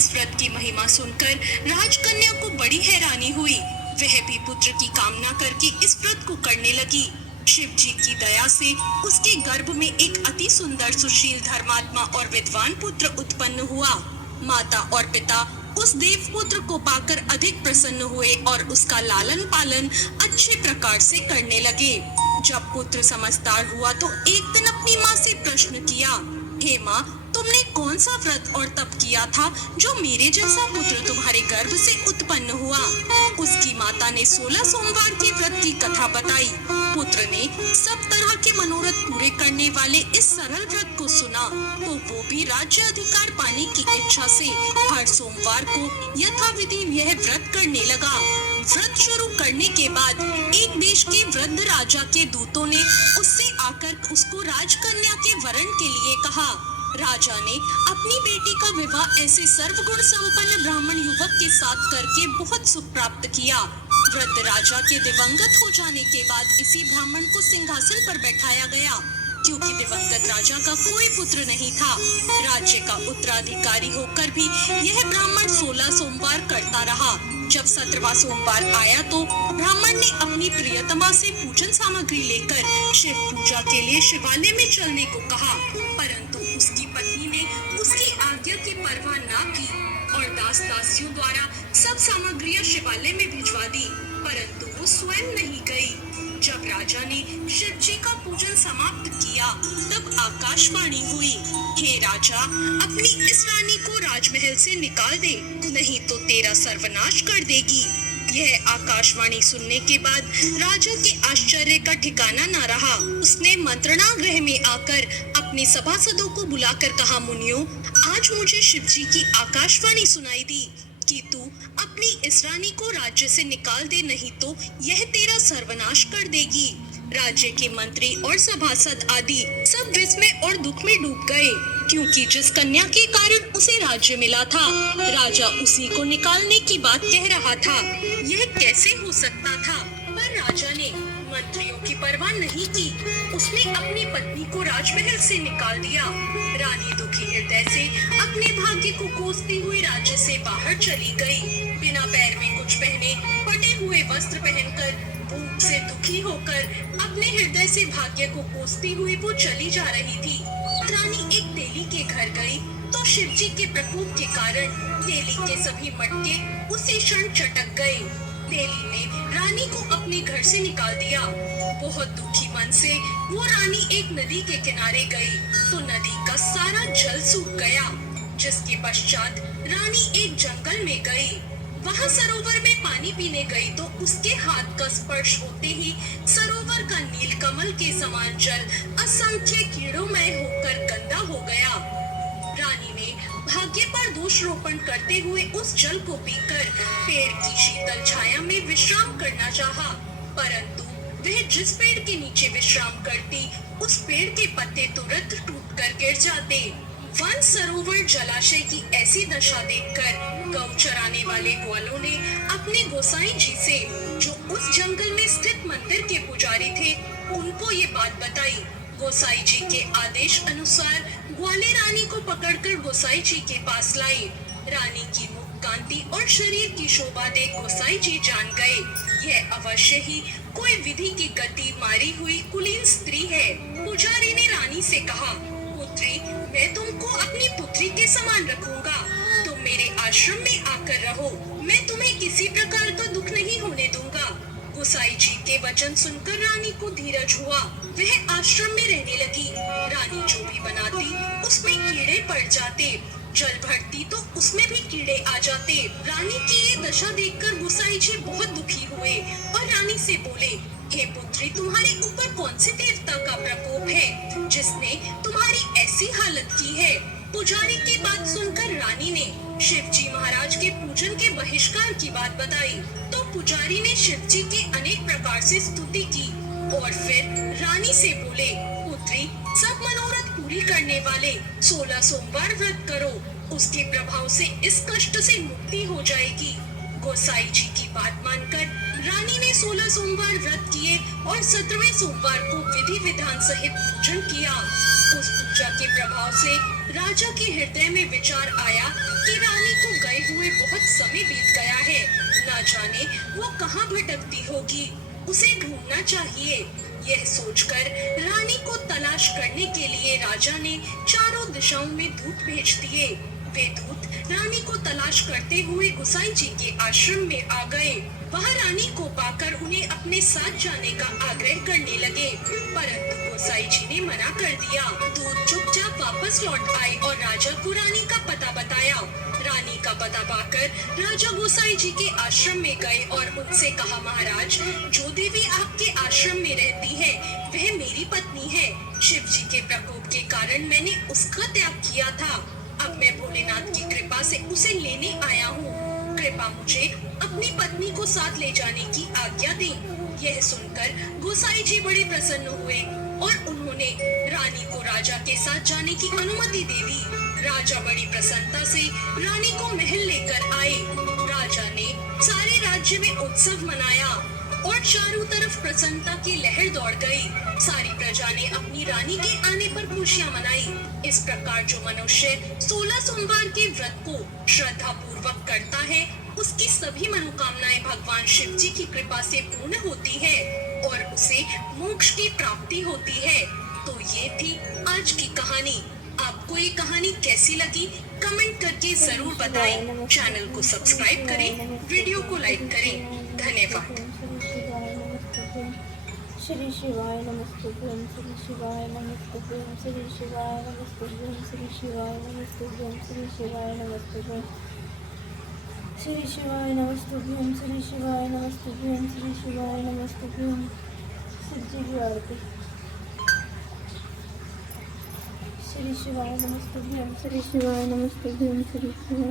इस व्रत की महिमा सुनकर राजकन्या को बड़ी हैरानी हुई। वह भी पुत्र की कामना करके इस व्रत को करने लगी। शिव जी की दया से उसके गर्भ में एक अति सुंदर, सुशील, धर्मात्मा और विद्वान पुत्र उत्पन्न हुआ। माता और पिता उस देव पुत्र को पाकर अधिक प्रसन्न हुए और उसका लालन पालन अच्छे प्रकार से करने लगे। जब पुत्र समझदार हुआ तो एक दिन अपनी माँ से प्रश्न किया, हे माँ, तुमने कौन सा व्रत और तप किया था जो मेरे जैसा पुत्र तुम्हारे गर्भ से उत्पन्न हुआ? उसकी माता ने 16 सोमवार के व्रत की कथा बताई। पुत्र ने सब तरह के मनोरथ पूरे करने वाले इस सरल व्रत को सुना तो वो भी राज्य अधिकार पाने की इच्छा से हर सोमवार को यथाविधि यह व्रत करने लगा। व्रत शुरू करने के बाद एक देश के वृद्ध राजा के दूतों ने उससे आकर उसको राजकन्या के वरण के लिए कहा। राजा ने अपनी बेटी का विवाह ऐसे सर्वगुण संपन्न ब्राह्मण युवक के साथ करके बहुत सुख प्राप्त किया। वृद्ध राजा के दिवंगत हो जाने के बाद इसी ब्राह्मण को सिंहासन पर बैठाया गया। क्योंकि दिवंगत राजा का कोई पुत्र नहीं था, राज्य का उत्तराधिकारी होकर भी यह ब्राह्मण 16 सोमवार करता रहा। जब 17वां सोमवार आया तो ब्राह्मण ने अपनी प्रियतमा से पूजन सामग्री लेकर शिव पूजा के लिए शिवालय में चलने को कहा, परंतु उसकी पत्नी ने उसकी आज्ञा की परवाह न की और दास दासियों द्वारा सब सामग्रियां शिवालय में भिजवा दी, परंतु वो स्वयं नहीं गई। जब राजा ने शिव जी का पूजन समाप्त किया तब आकाशवाणी हुई, हे राजा, अपनी इस रानी को राजमहल से निकाल दे, नहीं तो तेरा सर्वनाश कर देगी। यह आकाशवाणी सुनने के बाद राजा के आश्चर्य का ठिकाना न रहा। उसने मंत्रणा गृह में आकर अपने सभासदों को बुलाकर कहा, मुनियों, आज मुझे शिव जी की आकाशवाणी सुनाई दी कि तू अपनी इस रानी को राज्य से निकाल दे, नहीं तो यह तेरा सर्वनाश कर देगी। राज्य के मंत्री और सभासद आदि सब विस्मय और दुख में डूब गए, क्योंकि जिस कन्या के कारण उसे राज्य मिला था, राजा उसी को निकालने की बात कह रहा था। यह कैसे हो सकता था? पर राजा ने मंत्रियों की परवाह नहीं की। उसने अपनी पत्नी को राजमहल से निकाल दिया। रानी दुखी हृदय से अपने भाग्य को कोसती हुई राज्य से बाहर चली गई। बिना पैर में कुछ पहने, फटे हुए वस्त्र पहनकर, भूख से दुखी होकर अपने हृदय से भाग्य को कोसती हुई वो चली जा रही थी। रानी एक तेली के घर गई तो शिव जी के प्रकोप के कारण तेली के सभी मटके उसी क्षण चटक गए। तेली ने रानी को अपने घर से निकाल दिया। बहुत दुखी मन से वो रानी एक नदी के किनारे गई तो नदी का सारा जल सूख गया, जिसके पश्चात रानी एक जंगल में गई। वहाँ सरोवर में पानी पीने गई तो उसके हाथ का स्पर्श होते ही सरोवर का नील कमल के समान जल असंख्य कीड़ोमय होकर गंदा हो गया। रानी ने भाग्य पर दोष रोपण करते हुए उस जल को पीकर पेड़ की शीतल छाया में विश्राम करना चाहा, परंतु वह जिस पेड़ के नीचे विश्राम करती, उस पेड़ के पत्ते तुरंत टूटकर गिर जाते। वन सरोवर जलाशय की ऐसी दशा देखकर गौ चराने वाले ग्वालों ने अपने गोसाई जी से, जो उस जंगल में स्थित मंदिर के पुजारी थे, उनको ये बात बताई। गोसाई जी के आदेश अनुसार ग्वाले रानी को पकड़कर गोसाई जी के पास लाई। रानी की मुख कांति और शरीर की शोभा देख गोसाई जी जान गए, यह अवश्य ही कोई विधि की गति मारी हुई कुलीन स्त्री है। पुजारी ने रानी से कहा, पुत्री, मैं तुमको अपनी पुत्री के समान रखूंगा। तुम मेरे आश्रम में आकर रहो, मैं तुम्हें किसी प्रकार का दुख नहीं होने दूंगा। गोसाई जी के वचन सुनकर रानी को धीरज हुआ। वह आश्रम में रहने लगी। रानी जो भी बनाती उसमें कीड़े पड़ जाते, जल भरती तो उसमें भी कीड़े आ जाते। रानी की ये दशा देखकर गोसाई जी बहुत दुखी हुए और रानी से बोले, हे पुत्री, तुम्हारे ऊपर कौन से देवता का प्रकोप है जिसने तुम्हारी ऐसी हालत की है? पुजारी की बात सुनकर रानी ने शिव जी महाराज के पूजन के बहिष्कार की बात बताई तो पुजारी ने शिव जी की अनेक प्रकार से स्तुति की और फिर रानी से बोले, पुत्री, सब मनोरथ पूरी करने वाले 16 सोमवार व्रत करो, उसके प्रभाव से इस कष्ट से मुक्ति हो जाएगी। गोसाई जी की बात मानकर रानी ने 16 सोमवार व्रत किए और 17वें सोमवार को विधि विधान सहित पूजन किया। उस पूजा के प्रभाव से राजा के हृदय में विचार आया कि रानी को हुए बहुत समय बीत गया है। ना जाने वो कहाँ भटकती होगी। उसे ढूंढना चाहिए। यह सोचकर रानी को तलाश करने के लिए राजा ने चारों दिशाओं में दूत भेज दिए। वे दूत रानी को तलाश करते हुए गुसाई जी के आश्रम में आ गए। वह रानी को पाकर उन्हें अपने साथ जाने का आग्रह करने लगे, परंतु गोसाई जी ने मना कर दिया। दूत चुपचाप वापस लौट आए और राजा को रानी का पता बताया। रानी का पता पाकर राजा गोसाई जी के आश्रम में गए और उनसे कहा, महाराज, जो देवी आपके आश्रम में रहती है वह मेरी पत्नी है। शिव जी के प्रकोप के कारण मैंने उसका त्याग किया था। अब मैं भोलेनाथ की कृपा से उसे लेने आया हूँ। कृपा मुझे अपनी पत्नी को साथ ले जाने की आज्ञा दें। यह सुनकर गोसाई जी बड़े प्रसन्न हुए और उन्होंने रानी को राजा के साथ जाने की अनुमति दे दी। राजा बड़ी प्रसन्नता से रानी को महल लेकर आए। राजा ने सारे राज्य में उत्सव मनाया और चारों तरफ प्रसन्नता की लहर दौड़ गई। सारी प्रजा ने अपनी रानी के आने पर खुशियां मनाई। इस प्रकार जो मनुष्य 16 सोमवार के व्रत को श्रद्धा पूर्वक करता है, उसकी सभी मनोकामनाएं भगवान शिव जी की कृपा से पूर्ण होती है और उसे मोक्ष की प्राप्ति होती है। तो ये थी आज की कहानी। आपको ये कहानी कैसी लगी कमेंट करके जरूर बताएं। चैनल को सब्सक्राइब करें, वीडियो को लाइक करें। धन्यवाद। श्री शिवाय नमस्तुभ्यं श्री शिवाय नमस्तुभ्यं श्री शिवाय नमस्तुभ्यं श्री शिवाय नमस्तुभ्यं श्री शिवाय नमस्तुभ्यं श्री शिवाय नमस्तुभ्यं श्री शिवाय नमस्तुभ्यं श्री शिवाय नमस्तुभ्यं। शिव जी की आरती। श्री शिवाय नमस्तुभ्यं श्री शिवाय नमस्तुभ्यं श्री शिवाय